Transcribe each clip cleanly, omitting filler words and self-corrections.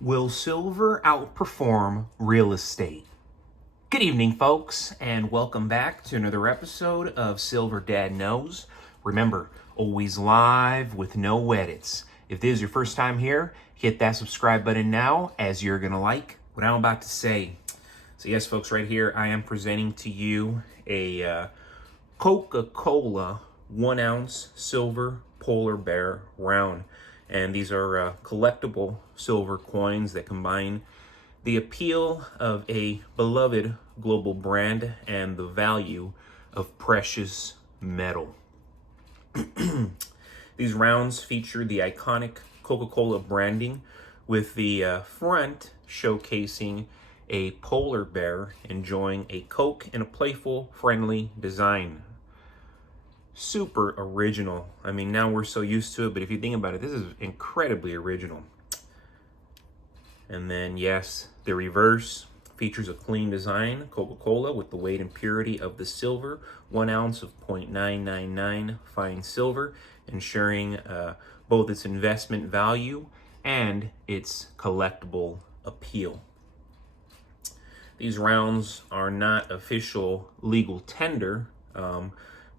Will silver outperform real estate? Good evening, folks, and welcome back to another episode of Silver Dad Knows. Remember, always live with no edits. If this is your first time here, hit that subscribe button now, as you're going to like what I'm about to say. So yes, folks, right here, I am presenting to you a Coca-Cola 1 ounce silver polar bear round. And these are collectible silver coins that combine the appeal of a beloved global brand and the value of precious metal. These rounds feature the iconic Coca-Cola branding, with the front showcasing a polar bear enjoying a Coke in a playful, friendly design. Super original. I mean, now we're so used to it, but if you think about it, this is incredibly original. And then, yes, the reverse features a clean design, Coca-Cola, with the weight and purity of the silver, 1 ounce of 0.999 fine silver, ensuring both its investment value and its collectible appeal. These rounds are not official legal tender,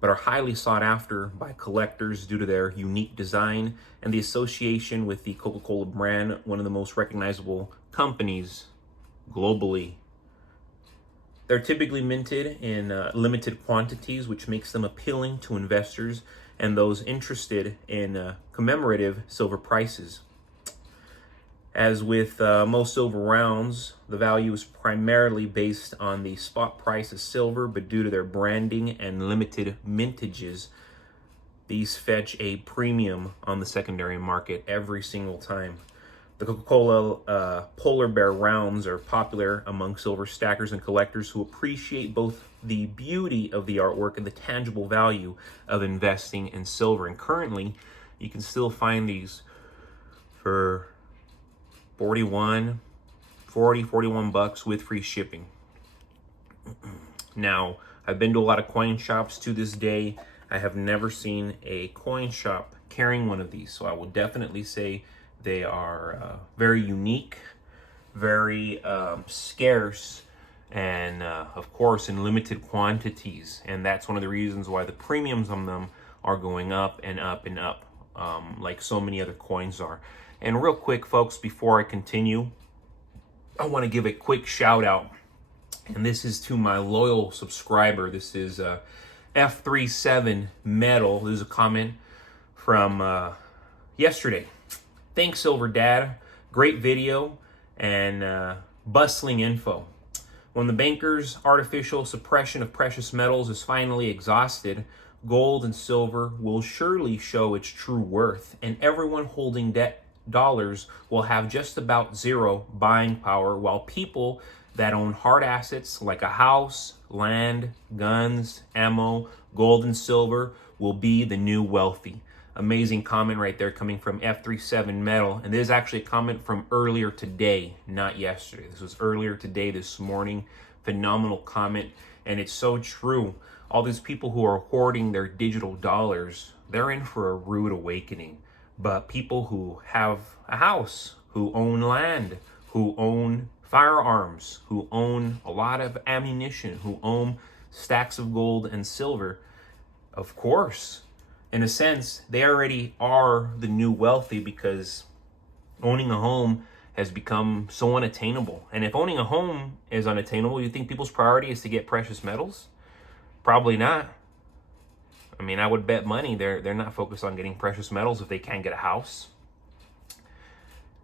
but are highly sought after by collectors due to their unique design and the association with the Coca-Cola brand, one of the most recognizable companies globally. They're typically minted in limited quantities, which makes them appealing to investors and those interested in commemorative silver prices. As with most silver rounds, the value is primarily based on the spot price of silver, but due to their branding and limited mintages, these fetch a premium on the secondary market every single time. The Coca-Cola Polar Bear rounds are popular among silver stackers and collectors who appreciate both the beauty of the artwork and the tangible value of investing in silver. And currently, you can still find these for 41 bucks with free shipping. Now, I've been to a lot of coin shops to this day. I have never seen a coin shop carrying one of these, so I will definitely say they are very unique, very scarce, and of course in limited quantities. And that's one of the reasons why the premiums on them are going up and up and up, like so many other coins are. And real quick, folks, before I continue, I want to give a quick shout out. And this is to my loyal subscriber. This is F37 Metal. This is a comment from yesterday. Thanks, Silver Dad. Great video and bustling info. When the bankers' artificial suppression of precious metals is finally exhausted, gold and silver will surely show its true worth, and everyone holding dollars will have just about zero buying power, while people that own hard assets like a house, land, guns, ammo, gold, and silver will be the new wealthy. Amazing comment right there coming from F37 Metal. And this is actually a comment from earlier today, not yesterday. This was earlier today, this morning. Phenomenal comment. And it's so true. All these people who are hoarding their digital dollars, they're in for a rude awakening. But people who have a house, who own land, who own firearms, who own a lot of ammunition, who own stacks of gold and silver, of course, in a sense, they already are the new wealthy, because owning a home has become so unattainable. And if owning a home is unattainable, you think people's priority is to get precious metals? Probably not. I mean, I would bet money they're not focused on getting precious metals if they can't get a house.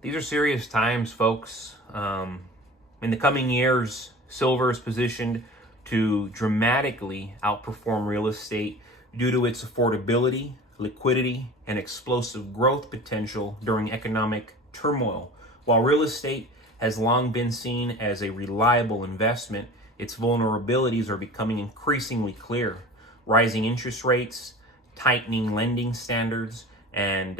These are serious times, folks. In the coming years, silver is positioned to dramatically outperform real estate due to its affordability, liquidity, and explosive growth potential during economic turmoil. While real estate has long been seen as a reliable investment, its vulnerabilities are becoming increasingly clear. Rising interest rates, tightening lending standards, and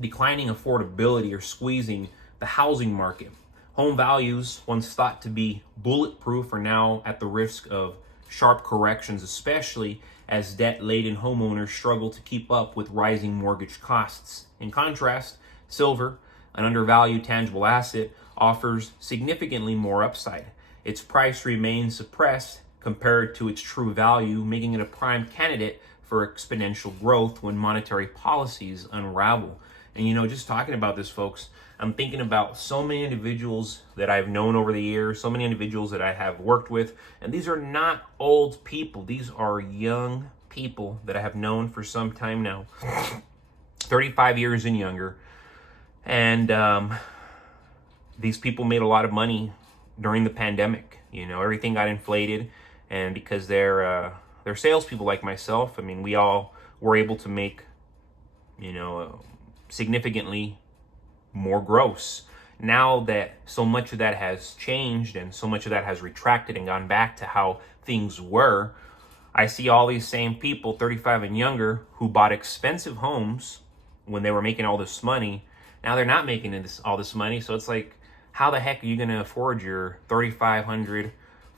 declining affordability are squeezing the housing market. Home values, once thought to be bulletproof, are now at the risk of sharp corrections, especially as debt-laden homeowners struggle to keep up with rising mortgage costs. In contrast, silver, An undervalued tangible asset offers significantly more upside. Its price remains suppressed compared to its true value, making it a prime candidate for exponential growth when monetary policies unravel. And just talking about this, folks, I'm thinking about so many individuals that I've known over the years, so many individuals that I have worked with, and these are not old people. These are young people that I have known for some time now, 35 years and younger. And these people made a lot of money during the pandemic. Everything got inflated, and because they're salespeople like myself, I mean, we all were able to make, significantly more gross. Now that so much of that has changed and so much of that has retracted and gone back to how things were, I see all these same people, 35 and younger, who bought expensive homes when they were making all this money. Now they're not making all this money. So it's like, how the heck are you going to afford your $3,500,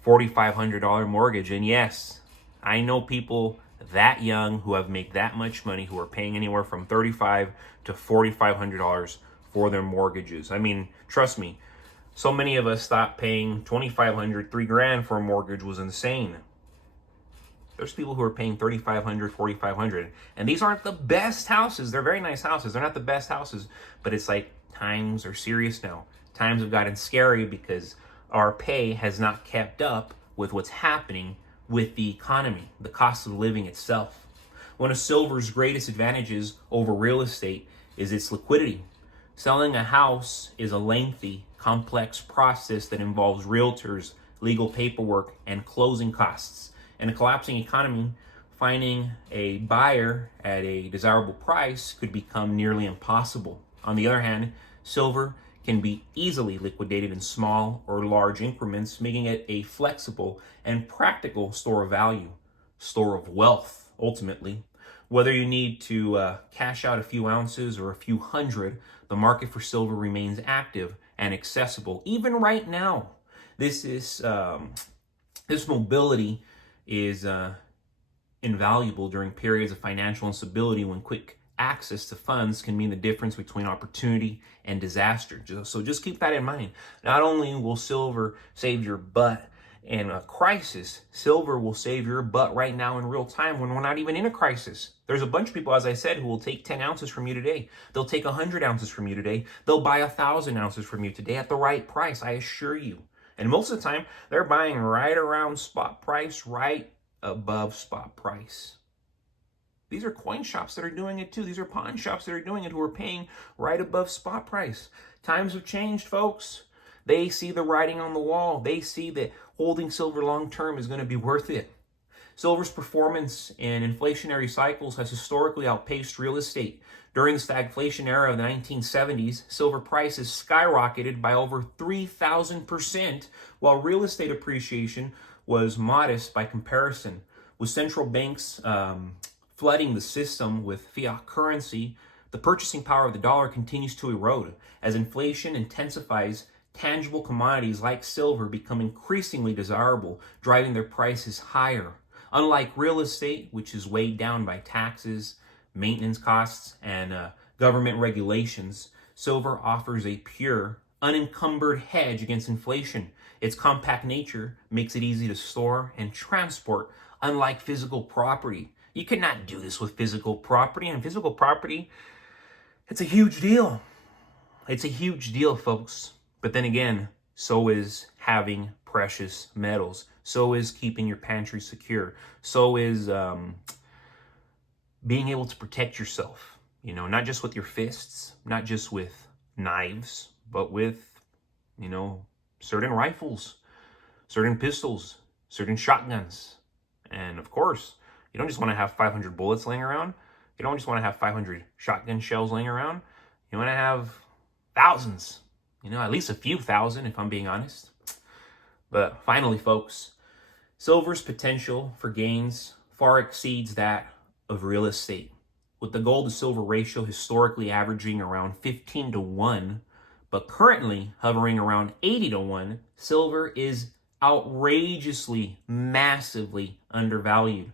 $4,500 mortgage? And yes, I know people that young who have made that much money who are paying anywhere from $3,500 to $4,500 for their mortgages. I mean, trust me, so many of us thought paying $2,500, $3,000 for a mortgage was insane. There's people who are paying $3,500, $4,500, and these aren't the best houses. They're very nice houses. They're not the best houses, but it's like times are serious now. Times have gotten scary because our pay has not kept up with what's happening with the economy, the cost of living itself. One of silver's greatest advantages over real estate is its liquidity. Selling a house is a lengthy, complex process that involves realtors, legal paperwork, and closing costs. In a collapsing economy, finding a buyer at a desirable price could become nearly impossible. On the other hand, silver can be easily liquidated in small or large increments, making it a flexible and practical store of value, store of wealth, ultimately. Whether you need to cash out a few ounces or a few hundred, the market for silver remains active and accessible. Even right now, this mobility is invaluable during periods of financial instability, when quick access to funds can mean the difference between opportunity and disaster. So just keep that in mind. Not only will silver save your butt in a crisis, silver will save your butt right now in real time when we're not even in a crisis. There's a bunch of people, as I said, who will take 10 ounces from you today. They'll take 100 ounces from you today. They'll buy 1,000 ounces from you today at the right price, I assure you. And most of the time, they're buying right around spot price, right above spot price. These are coin shops that are doing it too. These are pawn shops that are doing it, who are paying right above spot price. Times have changed, folks. They see the writing on the wall. They see that holding silver long term is going to be worth it. Silver's performance in inflationary cycles has historically outpaced real estate. During the stagflation era of the 1970s, silver prices skyrocketed by over 3,000%, while real estate appreciation was modest by comparison. With central banks flooding the system with fiat currency, the purchasing power of the dollar continues to erode. As inflation intensifies, tangible commodities like silver become increasingly desirable, driving their prices higher. Unlike real estate, which is weighed down by taxes, maintenance costs, and government regulations, silver offers a pure, unencumbered hedge against inflation. Its compact nature makes it easy to store and transport, unlike physical property. You cannot do this with physical property, and physical property, it's a huge deal. It's a huge deal, folks. But then again, so is having precious metals. So is keeping your pantry secure. So is being able to protect yourself, not just with your fists, not just with knives, but with, certain rifles, certain pistols, certain shotguns. And of course, you don't just want to have 500 bullets laying around. You don't just want to have 500 shotgun shells laying around. You want to have thousands, at least a few thousand, if I'm being honest. But finally, folks, silver's potential for gains far exceeds that of real estate. With the gold to silver ratio historically averaging around 15 to 1, but currently hovering around 80 to 1, silver is outrageously, massively undervalued.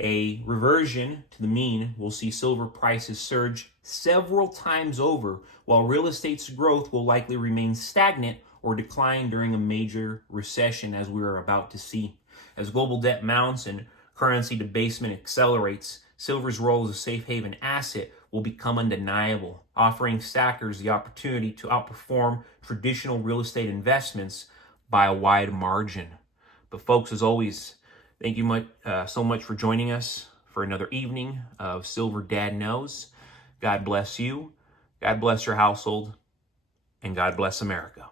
A reversion to the mean will see silver prices surge several times over, while real estate's growth will likely remain stagnant or decline during a major recession, as we are about to see. As global debt mounts and currency debasement accelerates, silver's role as a safe haven asset will become undeniable, offering stackers the opportunity to outperform traditional real estate investments by a wide margin. But folks, as always, thank you so much for joining us for another evening of Silver Dad Knows. God bless you, God bless your household, and God bless America.